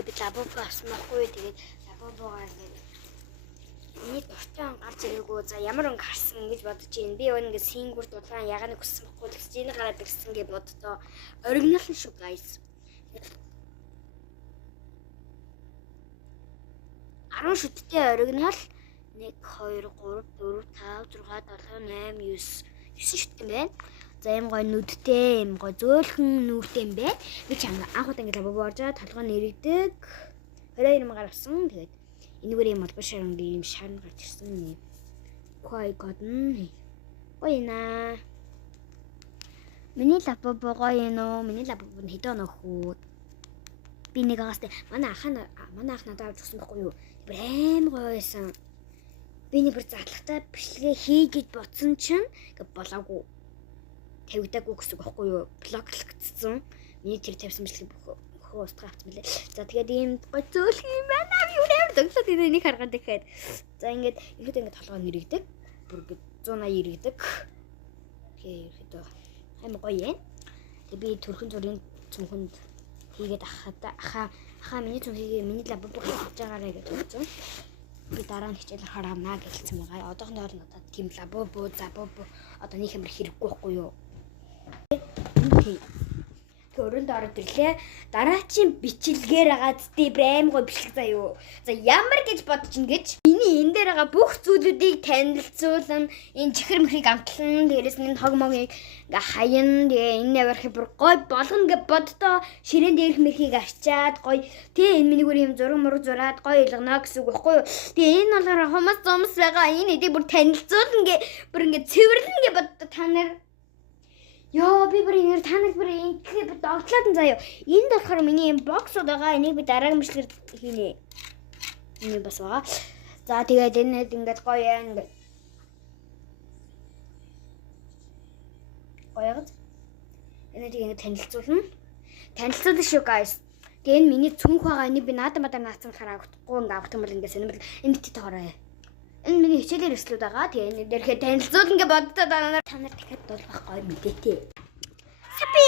Тэгээ би лабубо авсан байхгүй. Тэгээд лабубогаар ингээд миний дуртай гарч ирээгүй. За ямар өнгө харсан гэж бодож байна. Би ингээд сингүр дулаан ягааны хүссэн байхгүй. Тэгс энэ гараад ирсэн гэж боддоо. Оригинал нь шүү guys. 10 шүттэй оригинал 1 2 3 4 5 6 7 8 9 шүттэй байна. За юм гой нүдтэй, юм гой зөөлхөн нүртэй юм байна. Би чам анхудаа ингээд лабубо оржоо толгой нэрэгдэг. 22 мянгаар авсан. Тэгээд энэгээр юм бол шаран би юм шарн гарч ирсэн. Кой годн. Ойна. Миний лабубо гоё нөө. Миний лабубо хэдэн нөхөө. Би нэг агаас манай ах надад авч өгсөн байхгүй юу? Брэм гоёсэн. Би нэг бүр задлахтаа бичлэгээ хий гэж бодсон чинь болоогүй. Тавигдаагүй гэсэн үг байхгүй юу? Блоклогдсон. Миний тэр тавьсан бичлэгээ бүх устгах авчихсан мөлий. За тэгээд ийм гоё зөөлх юм байна. Юу нээр дөнгөж энийг харгаад ирэхэд. За ингээд ихэд толгой нэрэгдэг. Бүр 180 ирэгдэг. Тэгээ ихэд амар гоё юм. Тэгээ би төрхөн зүрийн цүнхэнд хийгээд ахаа миний цүнхийг миний лабубо хийж байгаарэ гэж бодсон. Би дараа нь хичээл хараамаа гэлцсэн байгаа. Одоохондоо надад тийм лабубо одоо нэг хэмэр хэрэггүй байхгүй юу? Төрөнд ороод ирлээ. Дараачийн бичлэгээр байгаа зүтэй брэм гоо бичлэг заяа. За ямар гэж бодож ингэж миний энэ дээр байгаа бүх зүйлүүдийг танилцуулна. Энэ чихэр мөхрийг амтлан дээрээс нь хог могийг ингээ хаян тэгээ энэ авирах бүр гой болгоно гэж боддоо ширээн дээрх мэрхийг арчаад гой тэгээ энэ миний бүр юм зураг мураг зураад гой илгнаа гэсэн үг байхгүй юу. Тэгээ энэ болохоор хумас зумс байгаа. Энэ эдийг бүр танилцуулна гэ бүр ингээ цэвэрлэн гэж боддоо та нар. Яа би бүр ингэ та нар бүр ингэ догтлоод нь заяа. Энд болохоор миний юм боксууд байгаа. Энийг би дараагийн бичлэгээр хийнэ. Энэ бас байгаа. За тэгээд энэ ингээд гоё яа. Гоёгод. Энийг ингэ танилцуулна. Танилцуулна шүү guys. Тэгээ энэ миний цүнх байгаа. Энийг би наадам наацсан хараа авахгүй ингэ авах юм бол ингэ сонирмол энэ тит тоорой. Энэ миний хичээлийн өслүүд байгаа. Тэгээ энэ дээрхээ танилцуулна гэж боддоо та нар дахиад дуулах гоё мэдээтэй. Сапи.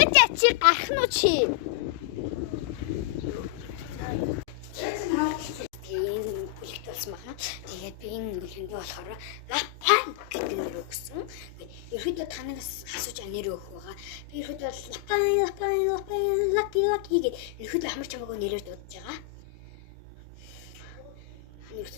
Эцэг чи гарах нь чи. Тэгээд би энэ бүлэндээ болохоор лапан гэдэг нэр өгсөн. Ерөөдөө танаас асууж нэр өгөх байгаа. Би ерөөдөө лапан lucky гэдэг ерөөдөө хамар чамаагүй нэрээр дуудаж байгаа.